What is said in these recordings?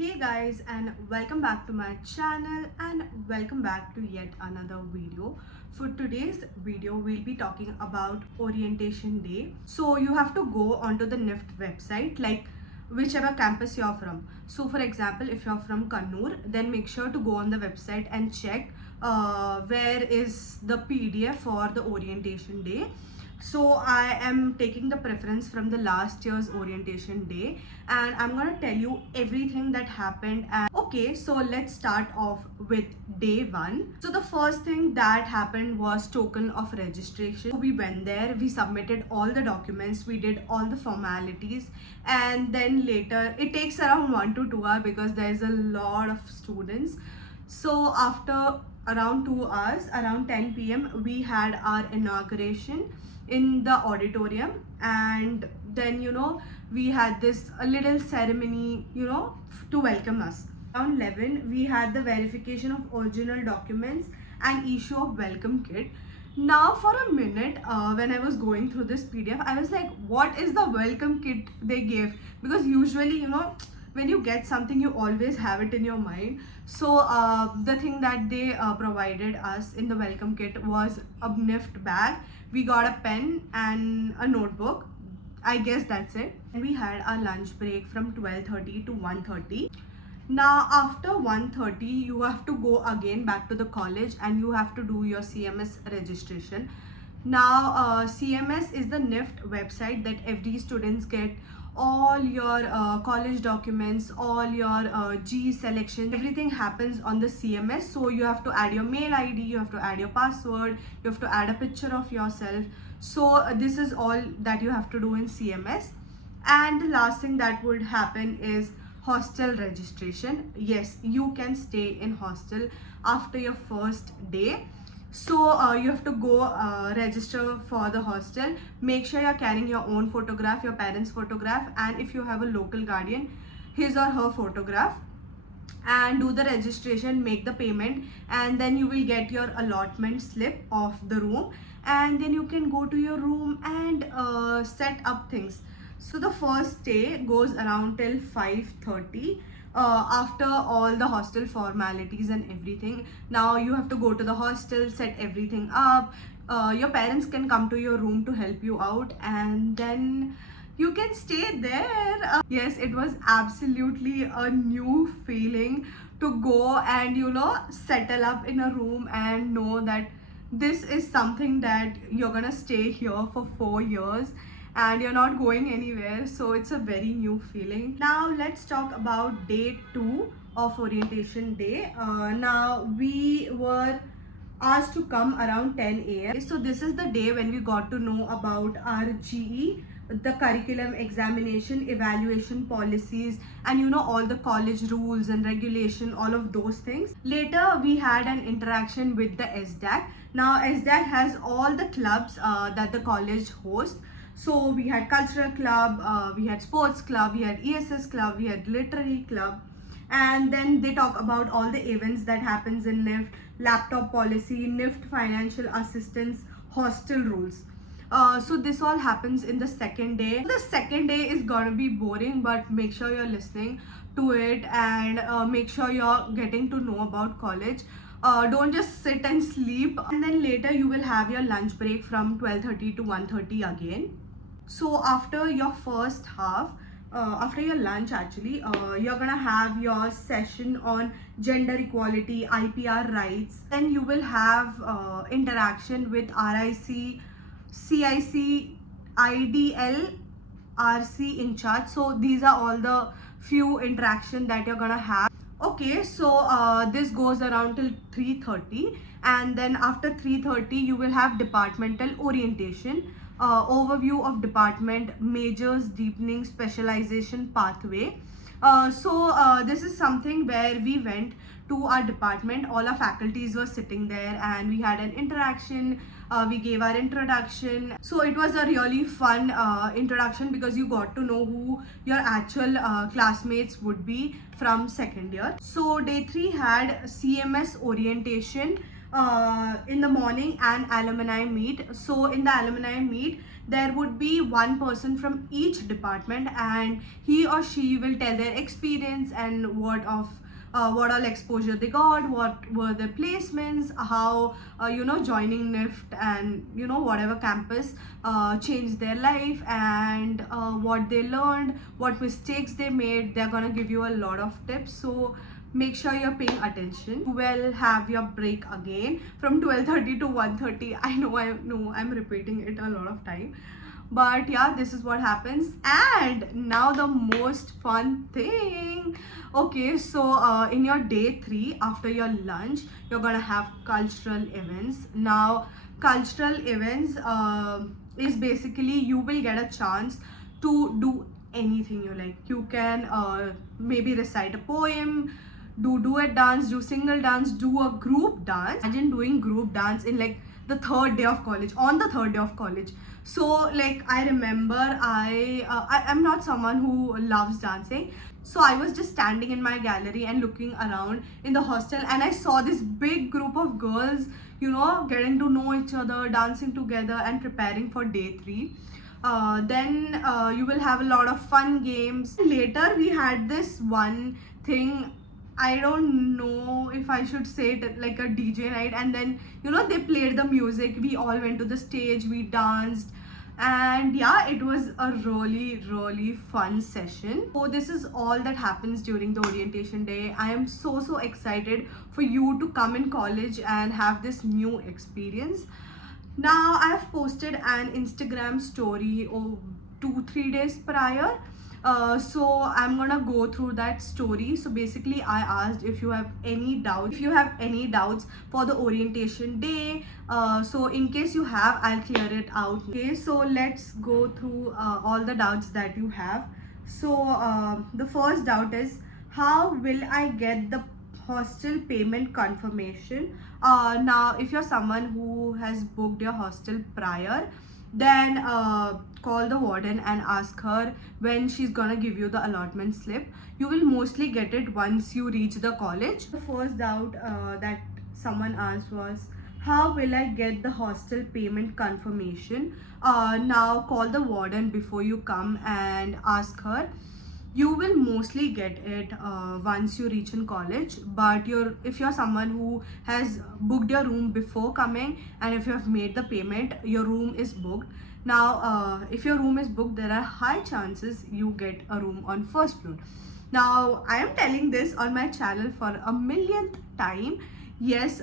Hey guys, and welcome back to my channel and welcome back to yet another video. For today's video we'll be talking about orientation day. So you have to go onto the NIFT website, like whichever campus you're from. So for example, if you're from Kannur, then make sure to go on the website and check where is the PDF for the orientation day. So I am taking the preference from the last year's orientation day and I'm gonna tell you everything that happened. And okay, so let's start off with day one. So the first thing that happened was token of registration. So we went there, we submitted all the documents, we did all the formalities, and then later it takes around 1 to 2 hours because there's a lot of students. So after around 2 hours, around 10 p.m. we had our inauguration in the auditorium, and then we had this a little ceremony to welcome us. Around 11 we had the verification of original documents and issue of welcome kit. Now for a minute, when I was going through this PDF, I was like, what is the welcome kit they gave? Because usually when you get something you always have it in your mind. So the thing that they provided us in the welcome kit was a NIFT bag. We got a pen and a notebook. I guess that's it. And we had our lunch break from 12:30 to 1:30. Now after 1:30 you have to go again back to the college and you have to do your CMS registration. Now CMS is the NIFT website that every students get all your college documents, all your G selection, everything happens on the CMS. So you have to add your mail ID, you have to add your password, you have to add a picture of yourself. So this is all that you have to do in CMS. And the last thing that would happen is hostel registration. Yes, you can stay in hostel after your first day. So you have to go register for the hostel. Make sure you're carrying your own photograph, your parents' photograph, and if you have a local guardian, his or her photograph, and do the registration, make the payment, and then you will get your allotment slip of the room, and then you can go to your room and set up things. So the first day goes around till 5:30. After all the hostel formalities and everything, now you have to go to the hostel, set everything up. Your parents can come to your room to help you out, and then you can stay there. Yes, it was absolutely a new feeling to go and settle up in a room and know that this is something that you're gonna stay here for 4 years and you're not going anywhere. So it's a very new feeling. Now let's talk about day two of orientation day. Now we were asked to come around 10 a.m. So this is the day when we got to know about our GE, the curriculum, examination, evaluation policies, and all the college rules and regulation, all of those things. Later we had an interaction with the SDAC. Now SDAC has all the clubs that the college hosts. So we had cultural club, we had sports club, we had ESS club, we had literary club, and then they talk about all the events that happens in NIFT, laptop policy, NIFT financial assistance, hostel rules. So this all happens in the second day. The second day is gonna be boring, but make sure you're listening to it and make sure you're getting to know about college. Don't just sit and sleep. And then later you will have your lunch break from 12:30 to 1:30 again. So after your first half, after your lunch actually, you're gonna have your session on gender equality, IPR rights. Then you will have interaction with RIC, CIC, IDL, RC in charge. So these are all the few interaction that you're gonna have. Okay, so this goes around till 3:30, and then after 3:30 you will have departmental orientation, overview of department, majors, deepening, specialization pathway. So this is something where we went to our department, all our faculties were sitting there and we had an interaction. We gave our introduction. So it was a really fun introduction because you got to know who your actual classmates would be from second year. So day 3 had CMS orientation. in the morning an alumni meet. So in the alumni meet there would be one person from each department, and he or she will tell their experience and what all exposure they got, what were their placements, how joining NIFT and whatever campus changed their life, and what they learned, what mistakes they made. They're gonna give you a lot of tips, so make sure you're paying attention. You will have your break again from 12:30 to 1:30. I know I'm repeating it a lot of time, but yeah, this is what happens. And now the most fun thing. Okay, so in your day 3 after your lunch, you're gonna have cultural events. Now cultural events is basically you will get a chance to do anything you like. You can maybe recite a poem, do duet dance, do single dance, do a group dance. Imagine doing group dance in like the third day of college, on the third day of college. So like I remember I'm not someone who loves dancing, so I was just standing in my gallery and looking around in the hostel, and I saw this big group of girls getting to know each other, dancing together and preparing for day 3. Then you will have a lot of fun games. Later we had this one thing, I don't know if I should say it, like a DJ night, and then they played the music. We all went to the stage, we danced, and yeah, it was a really fun session. So this is all that happens during the orientation day. I am so excited for you to come in college and have this new experience. Now I have posted an Instagram story 2-3 days prior. So I'm gonna go through that story. So basically I asked if you have any doubts for the orientation day. So in case you have, I'll clear it out. Okay, so let's go through all the doubts that you have. So the first doubt is, how will I get the hostel payment confirmation? Now if you're someone who has booked your hostel prior, then call the warden and ask her when she's gonna give you the allotment slip. You will mostly get it once you reach the college. The first doubt that someone asked was, how will I get the hostel payment confirmation? Now call the warden before you come and ask her. You will mostly get it once you reach in college, but if you're someone who has booked your room before coming, and if you have made the payment, your room is booked. Now if your room is booked, there are high chances you get a room on first floor. Now I am telling this on my channel for a millionth time. Yes,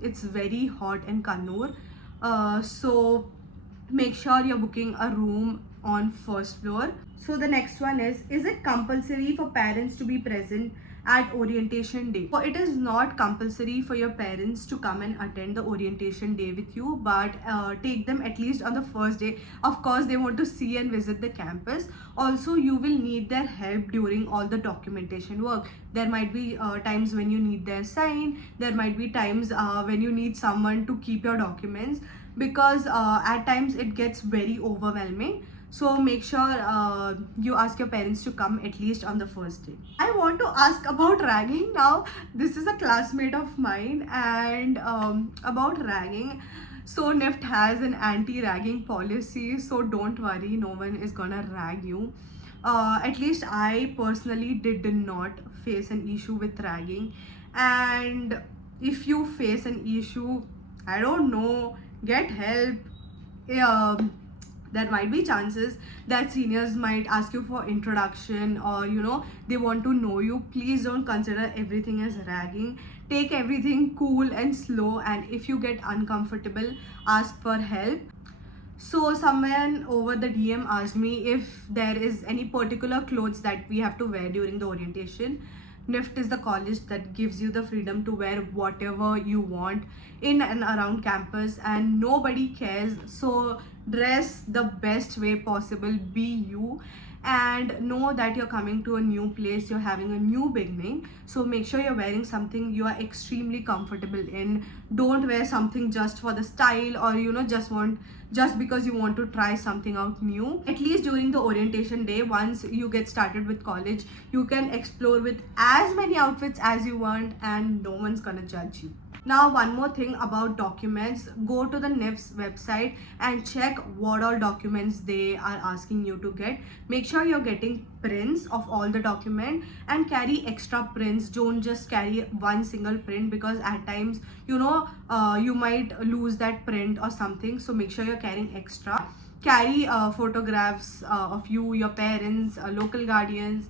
it's very hot in Kannur, so make sure you're booking a room on first floor. So the next one is it compulsory for parents to be present at orientation day? So it is not compulsory for your parents to come and attend the orientation day with you, but take them at least on the first day. Of course, they want to see and visit the campus. Also, you will need their help during all the documentation work. There might be times when you need their sign. There might be times when you need someone to keep your documents, because at times it gets very overwhelming. So make sure you ask your parents to come at least on the first day. I want to ask about ragging now. This is a classmate of mine, and about ragging. So NIFT has an anti-ragging policy, so don't worry, no one is gonna rag you. At least I personally did not face an issue with ragging. And if you face an issue, I don't know, get help. There might be chances that seniors might ask you for introduction, or they want to know you. Please don't consider everything as ragging. Take everything cool and slow, and if you get uncomfortable, ask for help. So someone over the DM asked me if there is any particular clothes that we have to wear during the orientation. NIFT is the college that gives you the freedom to wear whatever you want in and around campus, and nobody cares. So dress the best way possible, be you, and know that you're coming to a new place, you're having a new beginning. So make sure you're wearing something you are extremely comfortable in. Don't wear something just for the style, or just because you want to try something out new. At least during the orientation day, once you get started with college, you can explore with as many outfits as you want, and no one's gonna judge you. Now, one more thing about documents, go to the NIFS website and check what all documents they are asking you to get. Make sure you're getting prints of all the document and carry extra prints. Don't just carry one single print, because at times, you might lose that print or something. So make sure you're carrying extra. Carry photographs of you, your parents, local guardians,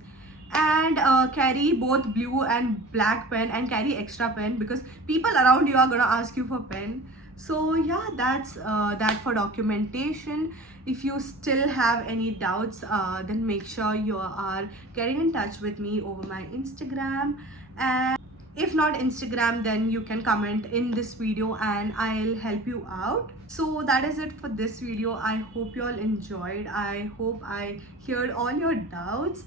and carry both blue and black pen, and carry extra pen because people around you are gonna ask you for pen. So yeah, that's that for documentation. If you still have any doubts, then make sure you are getting in touch with me over my Instagram. And if not Instagram, then you can comment in this video and I'll help you out. So that is it for this video. I hope you all enjoyed. I hope I heard all your doubts.